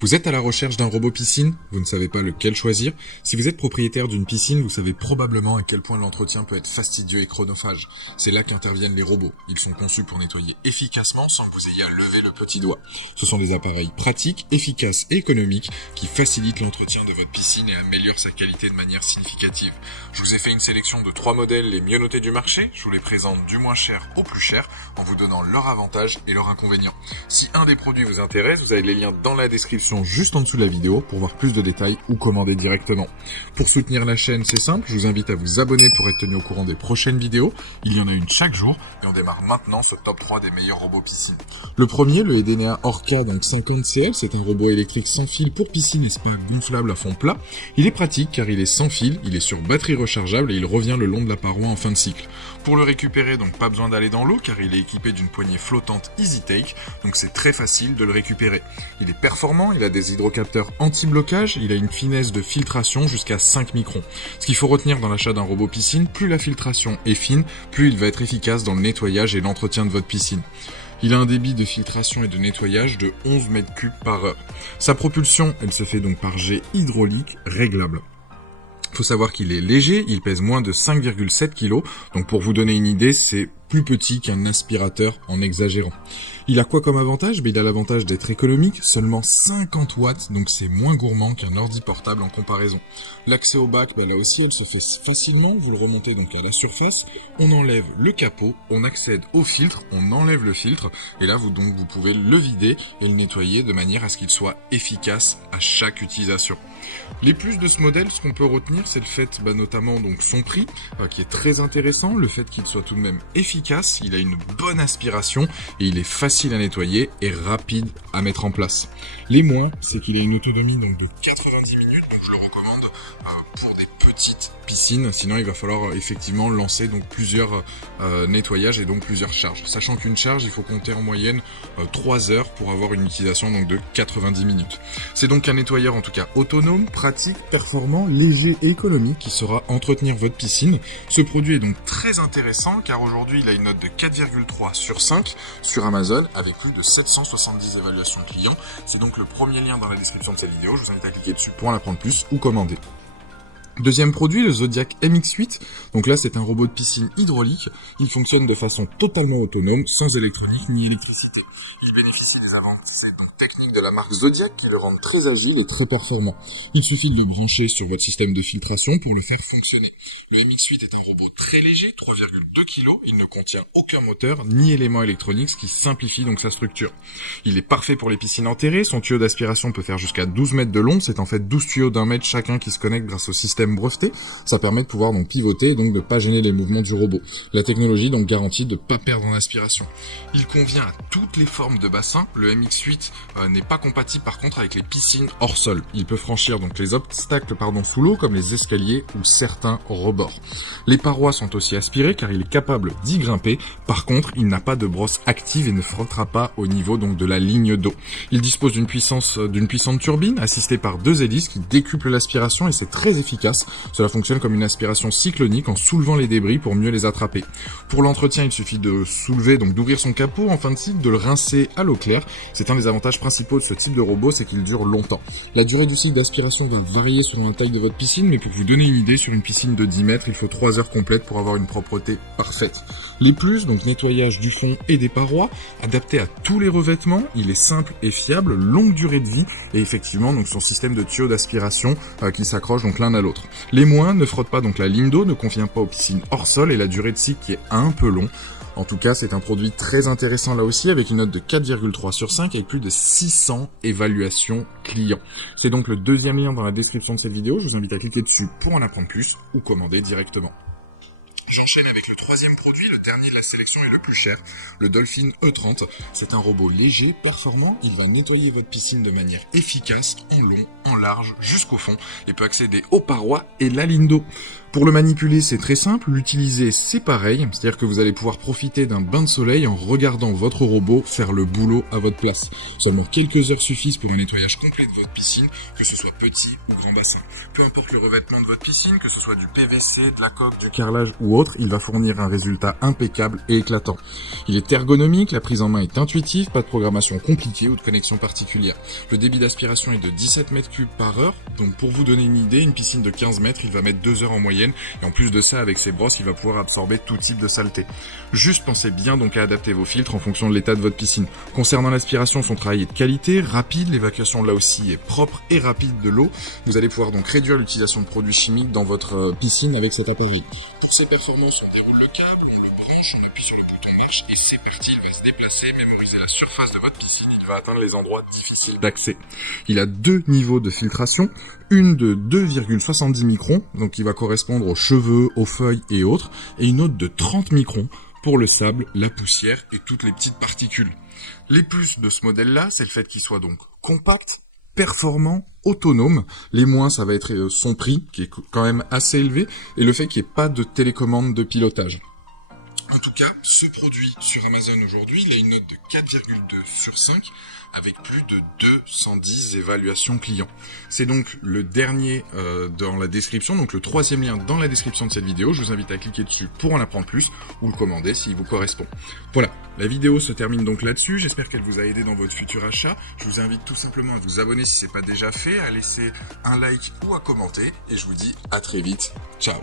Vous êtes à la recherche d'un robot piscine? Vous ne savez pas lequel choisir? Si vous êtes propriétaire d'une piscine, vous savez probablement à quel point l'entretien peut être fastidieux et chronophage. C'est là qu'interviennent les robots. Ils sont conçus pour nettoyer efficacement sans que vous ayez à lever le petit doigt. Ce sont des appareils pratiques, efficaces et économiques qui facilitent l'entretien de votre piscine et améliorent sa qualité de manière significative. Je vous ai fait une sélection de 3 modèles les mieux notés du marché. Je vous les présente du moins cher au plus cher en vous donnant leurs avantages et leurs inconvénients. Si un des produits vous intéresse, vous avez les liens dans la description juste en dessous de la vidéo pour voir plus de détails ou commander directement. Pour soutenir la chaîne, c'est simple, je vous invite à vous abonner pour être tenu au courant des prochaines vidéos. Il y en a une chaque jour et on démarre maintenant ce top 3 des meilleurs robots piscine. Le premier, le Edenea Orca 50CL, c'est un robot électrique sans fil pour piscine et spa gonflable à fond plat. Il est pratique car il est sans fil, il est sur batterie rechargeable et il revient le long de la paroi en fin de cycle. Pour le récupérer, donc pas besoin d'aller dans l'eau car il est équipé d'une poignée flottante Easy Take, donc c'est très facile de le récupérer. Il est performant, il a des hydrocapteurs anti-blocage, il a une finesse de filtration jusqu'à 5 microns. Ce qu'il faut retenir dans l'achat d'un robot piscine, plus la filtration est fine, plus il va être efficace dans le nettoyage et l'entretien de votre piscine. Il a un débit de filtration et de nettoyage de 11 mètres cubes par heure. Sa propulsion, elle se fait donc par jet hydraulique réglable. Faut savoir qu'il est léger, il pèse moins de 5,7 kg, donc pour vous donner une idée, c'est plus petit qu'un aspirateur en exagérant. Il a quoi comme avantage? Il a l'avantage d'être économique, seulement 50 watts, donc c'est moins gourmand qu'un ordi portable en comparaison. L'accès au bac, là aussi, elle se fait facilement, vous le remontez donc à la surface, on enlève le capot, on accède au filtre, on enlève le filtre, et là vous pouvez le vider et le nettoyer de manière à ce qu'il soit efficace à chaque utilisation. Les plus de ce modèle, ce qu'on peut retenir, c'est le fait notamment donc son prix, qui est très intéressant, le fait qu'il soit tout de même efficace, il a une bonne aspiration et il est facile à nettoyer et rapide à mettre en place. Les moins, c'est qu'il a une autonomie donc de 90 minutes, donc je le recommande pour des petites piscines, sinon il va falloir effectivement lancer donc plusieurs nettoyages et donc plusieurs charges. Sachant qu'une charge, il faut compter en moyenne 3 heures pour avoir une utilisation donc de 90 minutes. C'est donc un nettoyeur en tout cas autonome, pratique, performant, léger et économique qui saura entretenir votre piscine. Ce produit est donc très intéressant car aujourd'hui il a une note de 4,3 sur 5 sur Amazon avec plus de 770 évaluations clients. C'est donc le premier lien dans la description de cette vidéo, je vous invite à cliquer dessus pour en apprendre plus ou commander. Deuxième produit, le Zodiac MX8. Donc là, c'est un robot de piscine hydraulique. Il fonctionne de façon totalement autonome, sans électronique ni électricité. Il bénéficie des avancées techniques de la marque Zodiac qui le rendent très agile et très performant. Il suffit de le brancher sur votre système de filtration pour le faire fonctionner. Le MX8 est un robot très léger, 3,2 kg. Il ne contient aucun moteur ni élément électronique, ce qui simplifie donc sa structure. Il est parfait pour les piscines enterrées. Son tuyau d'aspiration peut faire jusqu'à 12 mètres de long. C'est en fait 12 tuyaux d'1 mètre chacun qui se connectent grâce au système breveté. Ça permet de pouvoir donc pivoter et donc de pas gêner les mouvements du robot. La technologie donc garantit de pas perdre en aspiration. Il convient à toutes les formes de bassin. Le MX8 n'est pas compatible par contre avec les piscines hors sol. Il peut franchir donc les obstacles sous l'eau comme les escaliers ou certains rebords. Les parois sont aussi aspirées car il est capable d'y grimper. Par contre, il n'a pas de brosse active et ne frottera pas au niveau donc de la ligne d'eau. Il dispose d'une puissante turbine assistée par 2 hélices qui décuplent l'aspiration et c'est très efficace. Cela fonctionne comme une aspiration cyclonique en soulevant les débris pour mieux les attraper. Pour l'entretien, il suffit de soulever, donc d'ouvrir son capot en fin de cycle, de le rincer à l'eau claire. C'est un des avantages principaux de ce type de robot, c'est qu'il dure longtemps. La durée du cycle d'aspiration va varier selon la taille de votre piscine, mais pour vous donner une idée, sur une piscine de 10 mètres, il faut 3 heures complètes pour avoir une propreté parfaite. Les plus, donc nettoyage du fond et des parois, adapté à tous les revêtements, il est simple et fiable, longue durée de vie, et effectivement donc son système de tuyaux d'aspiration qui s'accroche donc l'un à l'autre. Les moins ne frottent pas donc la ligne d'eau, ne convient pas aux piscines hors sol et la durée de cycle qui est un peu long. En tout cas, c'est un produit très intéressant là aussi avec une note de 4,3 sur 5 avec plus de 600 évaluations clients. C'est donc le deuxième lien dans la description de cette vidéo. Je vous invite à cliquer dessus pour en apprendre plus ou commander directement. J'enchaîne avec le troisième produit, le dernier de la sélection et le plus cher, le Dolphin E30. C'est un robot léger, performant, il va nettoyer votre piscine de manière efficace, en long, en large, jusqu'au fond, et peut accéder aux parois et la ligne d'eau. Pour le manipuler, c'est très simple. L'utiliser, c'est pareil. C'est-à-dire que vous allez pouvoir profiter d'un bain de soleil en regardant votre robot faire le boulot à votre place. Seulement quelques heures suffisent pour un nettoyage complet de votre piscine, que ce soit petit ou grand bassin. Peu importe le revêtement de votre piscine, que ce soit du PVC, de la coque, du carrelage ou autre, il va fournir un résultat impeccable et éclatant. Il est ergonomique, la prise en main est intuitive, pas de programmation compliquée ou de connexion particulière. Le débit d'aspiration est de 17 mètres cubes par heure, donc pour vous donner une idée, une piscine de 15 mètres, il va mettre 2 heures en moyenne. Et en plus de ça, avec ses brosses, il va pouvoir absorber tout type de saleté. Juste pensez bien donc à adapter vos filtres en fonction de l'état de votre piscine. Concernant l'aspiration, son travail est de qualité, rapide, l'évacuation là aussi est propre et rapide de l'eau. Vous allez pouvoir donc réduire l'utilisation de produits chimiques dans votre piscine avec cet appareil. Pour ses performances, on déroule le câble, on le branche, on appuie sur le bouton marche et c'est parti, il va se déplacer, mémoriser la surface de votre piscine, il va atteindre les endroits difficiles d'accès. Il a 2 niveaux de filtration, une de 2,70 microns, donc qui va correspondre aux cheveux, aux feuilles et autres, et une autre de 30 microns pour le sable, la poussière et toutes les petites particules. Les plus de ce modèle-là, c'est le fait qu'il soit donc compact, performant, autonome. Les moins, ça va être son prix, qui est quand même assez élevé, et le fait qu'il n'y ait pas de télécommande de pilotage. En tout cas, ce produit sur Amazon aujourd'hui, il a une note de 4,2 sur 5 avec plus de 210 évaluations clients. C'est donc le dernier dans la description, donc le 3e lien dans la description de cette vidéo. Je vous invite à cliquer dessus pour en apprendre plus ou le commander s'il vous correspond. Voilà, la vidéo se termine donc là-dessus. J'espère qu'elle vous a aidé dans votre futur achat. Je vous invite tout simplement à vous abonner si ce n'est pas déjà fait, à laisser un like ou à commenter. Et je vous dis à très vite. Ciao.